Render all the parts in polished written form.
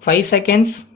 5 seconds.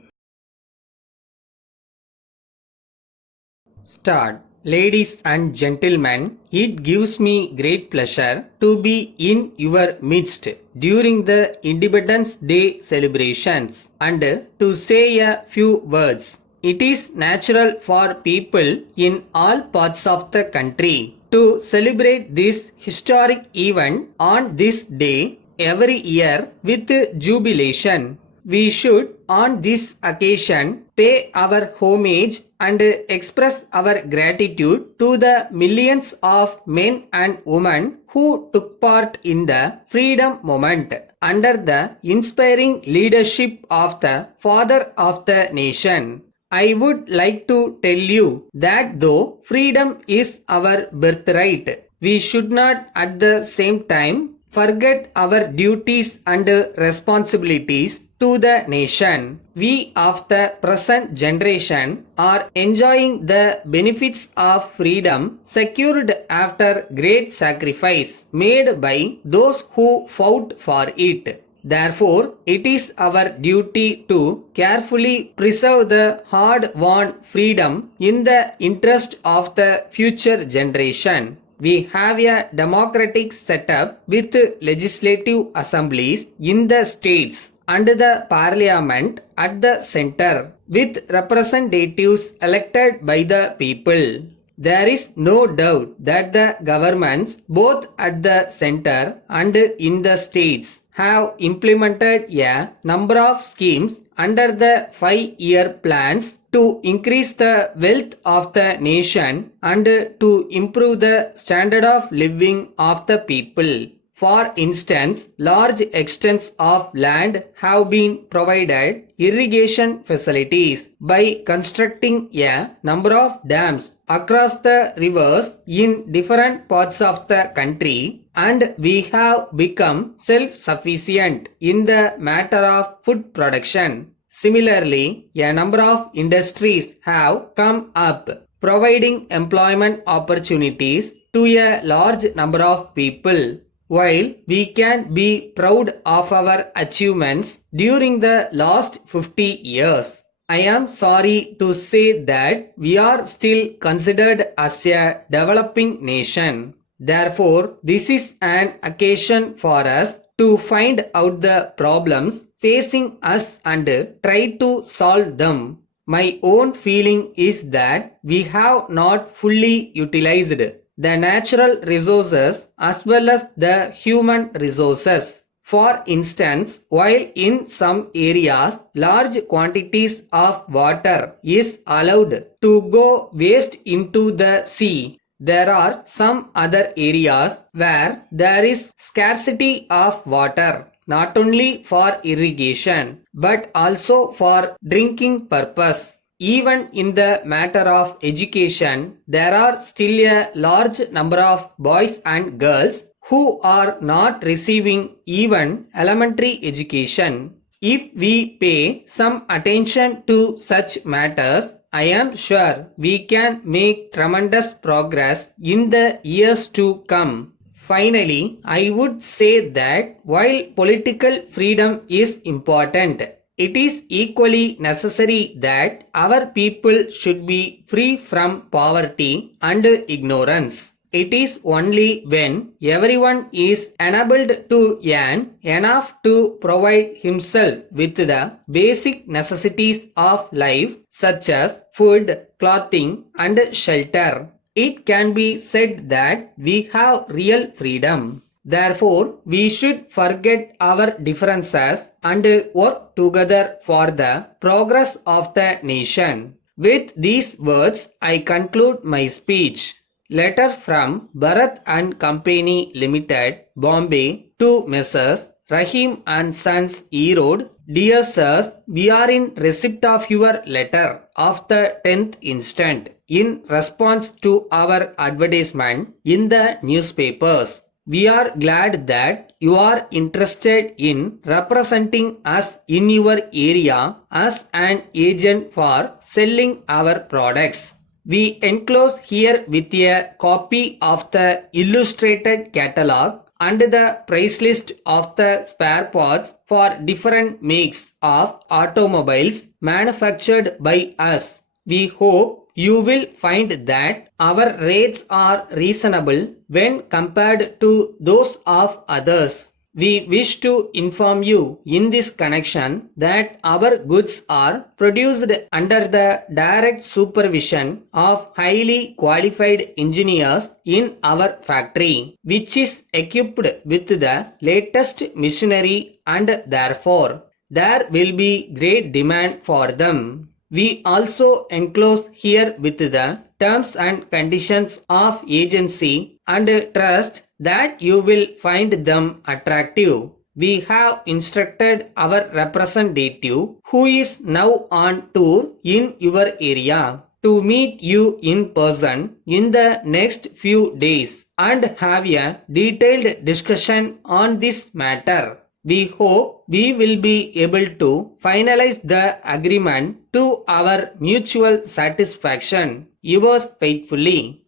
Start. Ladies and gentlemen, it gives me great pleasure to be in your midst during the Independence Day celebrations and to say a few words. It is natural for people in all parts of the country to celebrate this historic event on this day every year with jubilation. We should, on this occasion, pay our homage and express our gratitude to the millions of men and women who took part in the freedom movement under the inspiring leadership of the Father of the Nation. I would like to tell you that though freedom is our birthright, we should not at the same time forget our duties and responsibilities to the nation. We of the present generation are enjoying the benefits of freedom secured after great sacrifice made by those who fought for it. Therefore, it is our duty to carefully preserve the hard-won freedom in the interest of the future generation. We have a democratic setup with legislative assemblies in the states and the parliament at the center with representatives elected by the people. There is no doubt that the governments both at the center and in the states have implemented a number of schemes under the 5-year plans to increase the wealth of the nation and to improve the standard of living of the people. For instance, large extents of land have been provided irrigation facilities by constructing a number of dams across the rivers in different parts of the country, and we have become self-sufficient in the matter of food production. Similarly, a number of industries have come up, providing employment opportunities to a large number of people. While we can be proud of our achievements during the last 50 years, I am sorry to say that we are still considered as a developing nation. Therefore, this is an occasion for us to find out the problems facing us and try to solve them. My own feeling is that we have not fully utilized the natural resources as well as the human resources. For instance, while in some areas large quantities of water is allowed to go waste into the sea, there are some other areas where there is scarcity of water, not only for irrigation but also for drinking purpose. Even in the matter of education, there are still a large number of boys and girls who are not receiving even elementary education. If we pay some attention to such matters, I am sure we can make tremendous progress in the years to come. Finally, I would say that while political freedom is important, it is equally necessary that our people should be free from poverty and ignorance. It is only when everyone is enabled to earn enough to provide himself with the basic necessities of life such as food, clothing and shelter, it can be said that we have real freedom. Therefore, we should forget our differences and work together for the progress of the nation. With these words, I conclude my speech. Letter from Bharat and Company Limited, Bombay to Messrs. Rahim and Sons, Erode. Dear Sirs, we are in receipt of your letter of the 10th instant in response to our advertisement in the newspapers. We are glad that you are interested in representing us in your area as an agent for selling our products. We enclose here with a copy of the illustrated catalog and the price list of the spare parts for different makes of automobiles manufactured by us. We hope you will find that our rates are reasonable when compared to those of others. We wish to inform you in this connection that our goods are produced under the direct supervision of highly qualified engineers in our factory, which is equipped with the latest machinery, and therefore there will be great demand for them. We also enclose here with the terms and conditions of agency and trust that you will find them attractive. We have instructed our representative, who is now on tour in your area, to meet you in person in the next few days and have a detailed discussion on this matter. We hope we will be able to finalize the agreement to our mutual satisfaction. Yours faithfully.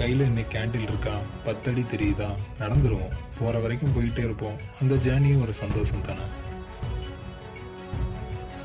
கையில் இன்னைக்கு candle இருக்கா, 10 அடி தெரியுதா, நடந்துருவோம். போகிற வரைக்கும் போயிட்டே இருப்போம். அந்த ஜேர்னியும் ஒரு சந்தோஷம் தானே.